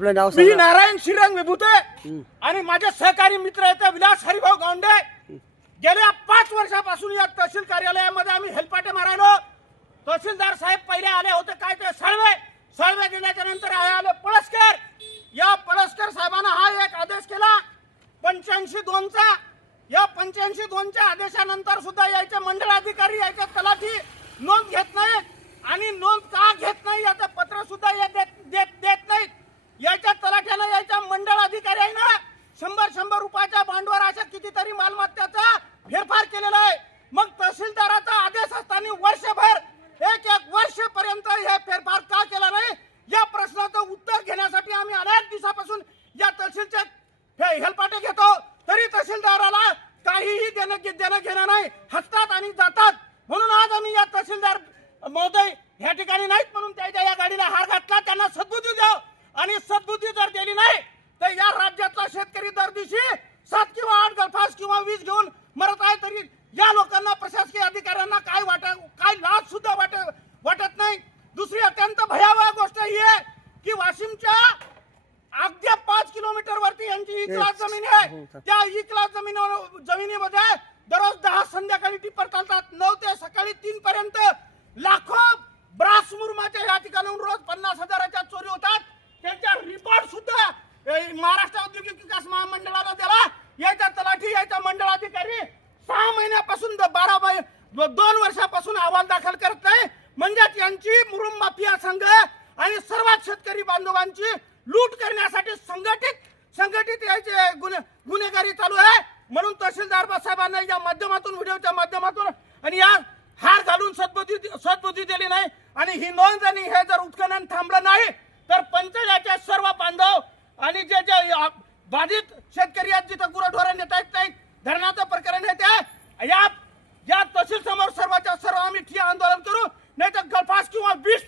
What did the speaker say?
आपलं नाव मी सांगा. नारायण श्रीरंग विभूते आणि माझे सहकारी मित्र आहेत विलास हरिभाऊ गावंडे. गेल्या 5 वर्षापासून या तहसील कार्यालयामध्ये आम्ही हेलपाटे मारायलो. तहसीलदार साहेब पहिले आले होते काय ते सळवे गेल्याच्या नंतर आले पळसकर. या पळसकर साहेबांना हा एक आदेश केला 85-2चा. या 85-2च्या आदेशानंतर सुद्धा याचे मंडळाधिकारी याचे तलाठी नोंद घेत नाहीत आणि नोंद का घेत नाही याचं पत्र सुद्धा देत नाहीत. याच्या तलाठ्यानं याच्या मंडळ अधिकाऱ्यांना 100 रुपयाच्या बाँडवर अशा कितीतरी मालमत्तेचा फेरफार केलेला आहे. मग तहसीलदाराचा आदेश असताना वर्षभर एक वर्षपर्यंत हे फेरफार का केला नाही या प्रश्नाचं उत्तर घेण्यासाठी आम्ही अनेक दिवसापासून या तहसीलचे हेलपाटे घेतो. तरी तहसीलदाराला काहीही देणं घेणं नाही, हसतात आणि जातात. म्हणून आज आम्ही या तहसीलदार महोदय ह्या ठिकाणी नाहीत म्हणून त्याच्या या गाडीला हार घातला. त्यांना सद्बुद्धी द्याव आणि सद्बुद्धी जर दिली नाही तर या राज्यातला शेतकरी दर दिवशी 7 किंवा 8 गळफास किंवा 20 घेऊन मरत आहे. तरी या लोकांना प्रशासकीय अधिकाऱ्यांना काय लाज सुद्धा वाटत नाही. दुसरी अत्यंत भयावह गोष्ट ही आहे की वाशिमच्या अगदी 5 किलोमीटर वरती यांची इकलास जमीन आहे. त्या इकलास जमिनीमध्ये दररोज 10 संध्याकाळी टिप्पर चालतात. 9 ते सकाळी 3 पर्यंत लाखो ब्रास मुरमाच्या या ठिकाणाहून रोज 50,000च्या चोरी होतात. त्यांच्या रिपोर्ट सुद्धा महाराष्ट्र औद्योगिक विकास महामंडळाला दिला. याच्या तलाठी याच्या मंडळाधिकारी 6 महिन्यापासून 2 वर्षापासून अहवाल दाखल करत नाही. म्हणजेच यांची मुरुम माफिया संघ आणि सर्वात शेतकरी बांधवांची लूट करण्यासाठी संघटित याचे गुन्हेगारी चालू आहे. म्हणून तहसीलदार साहेबांना या माध्यमातून व्हिडिओच्या माध्यमातून आणि या हार घालून सद्बुद्धी दिली नाही आणि ही नोंद आणि हे जर उत्खनन थांबलं नाही तर पंचायतचे सर्व बांधव आणि जे बाधित शेतकरी आहेत जिथे गुरढोरं नेता येत नाही धरणाचं प्रकरण आहे या तहसील समोर सर्वांच्या सर्व आम्ही ठिय्या आंदोलन करू, नाही तर गळफास किंवा 20